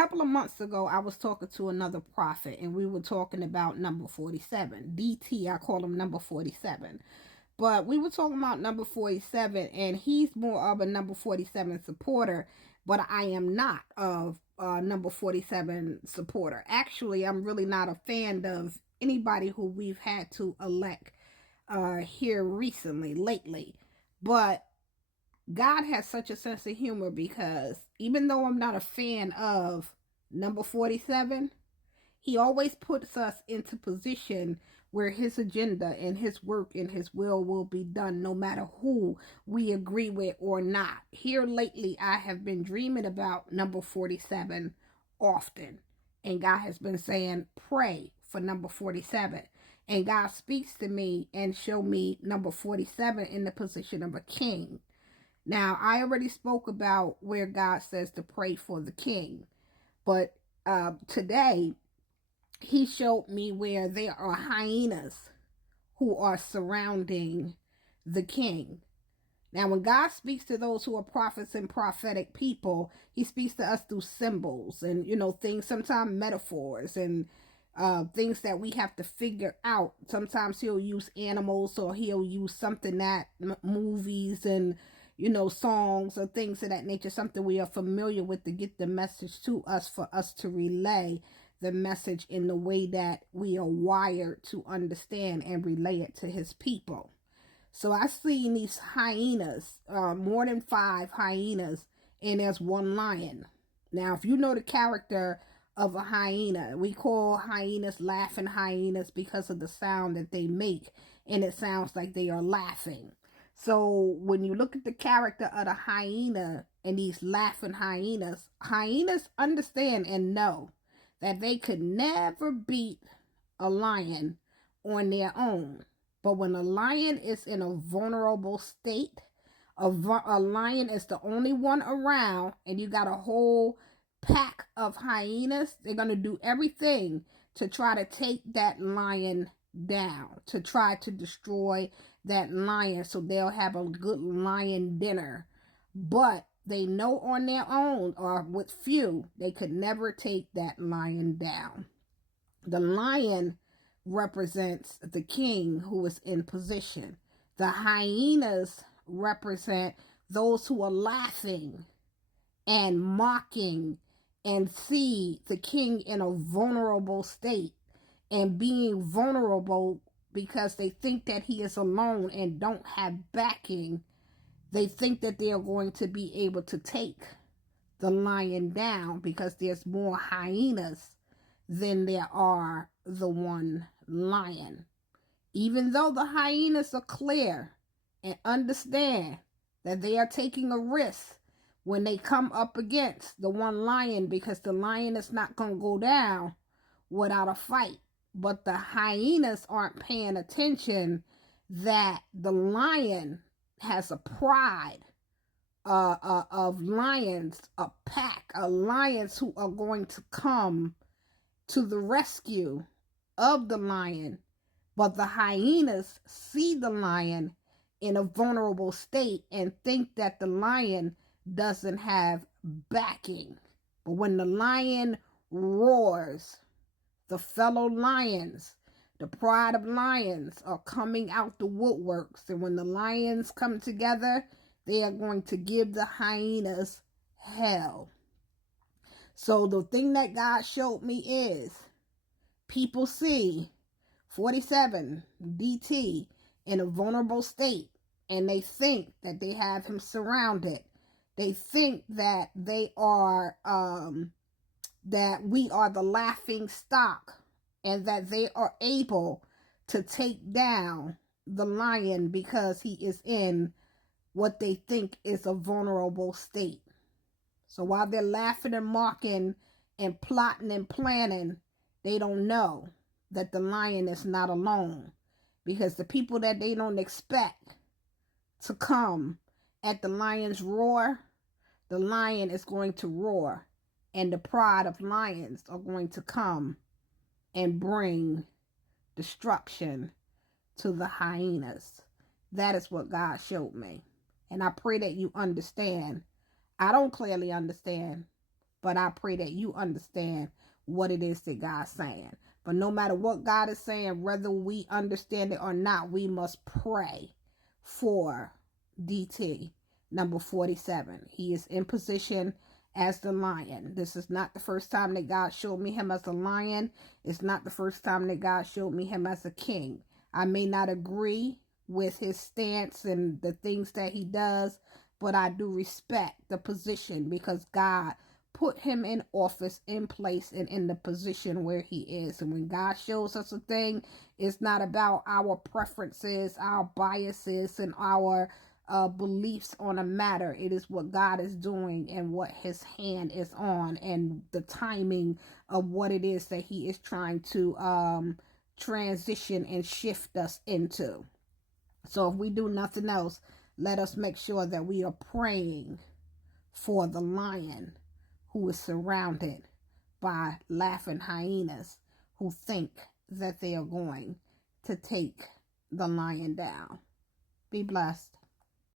couple of months ago, I was talking to another prophet, and we were talking about number 47. DT, I call him number 47. But we were talking about number 47, and he's more of a number 47 supporter, but I am not of number 47 supporter. Actually, I'm really not a fan of anybody who we've had to elect here recently, lately. But God has such a sense of humor because even though I'm not a fan of number 47, he always puts us into position where his agenda and his work and his will be done no matter who we agree with or not. Here lately, I have been dreaming about number 47 often. And God has been saying, pray for number 47. And God speaks to me and show me number 47 in the position of a king. Now, I already spoke about where God says to pray for the king. But today, he showed me where there are hyenas who are surrounding the king. Now, when God speaks to those who are prophets and prophetic people, he speaks to us through symbols and, things, sometimes metaphors and things that we have to figure out. Sometimes he'll use animals, or he'll use something that movies and, songs or things of that nature, something we are familiar with, to get the message to us, for us to relay the message in the way that we are wired to understand and relay it to his people. So I seen these hyenas, more than 5 hyenas, and there's one lion. Now, if you know the character of a hyena, we call hyenas laughing hyenas because of the sound that they make, and it sounds like they are laughing. So when you look at the character of the hyena and these laughing hyenas, hyenas understand and know that they could never beat a lion on their own. But when a lion is in a vulnerable state, a lion is the only one around, and you got a whole pack of hyenas, they're going to do everything to try to take that lion down, to try to destroy that lion, so they'll have a good lion dinner. But they know on their own, or with few, they could never take that lion down. The lion represents the king who is in position. The hyenas represent those who are laughing and mocking and see the king in a vulnerable state, and being vulnerable because they think that he is alone and don't have backing. They think that they are going to be able to take the lion down because there's more hyenas than there are the one lion. Even though the hyenas are clear and understand that they are taking a risk when they come up against the one lion, because the lion is not going to go down without a fight. But the hyenas aren't paying attention that the lion has a pride of lions, a pack of lions who are going to come to the rescue of the lion. But the hyenas see the lion in a vulnerable state and think that the lion doesn't have backing. But when the lion roars, the fellow lions, the pride of lions, are coming out the woodworks. And when the lions come together, they are going to give the hyenas hell. So the thing that God showed me is, people see 47 DT in a vulnerable state, and they think that they have him surrounded. They think that they are that we are the laughing stock, and that they are able to take down the lion because he is in what they think is a vulnerable state. So while they're laughing and mocking and plotting and planning, they don't know that the lion is not alone, because the people that they don't expect to come at the lion's roar, the lion is going to roar, and the pride of lions are going to come and bring destruction to the hyenas. That is what God showed me. And I pray that you understand. I don't clearly understand, but I pray that you understand what it is that God's saying. But no matter what God is saying, whether we understand it or not, we must pray for DT number 47. He is in position as the lion. This is not the first time that God showed me him as a lion. It's not the first time that God showed me him as a king. I may not agree with his stance and the things that he does, but I do respect the position because God put him in office, in place, and in the position where he is. And when God shows us a thing, it's not about our preferences, our biases, and our beliefs on a matter. It is what God is doing and what his hand is on and the timing of what it is that he is trying to transition and shift us into. So if we do nothing else, let us make sure that we are praying for the lion who is surrounded by laughing hyenas who think that they are going to take the lion down. Be blessed.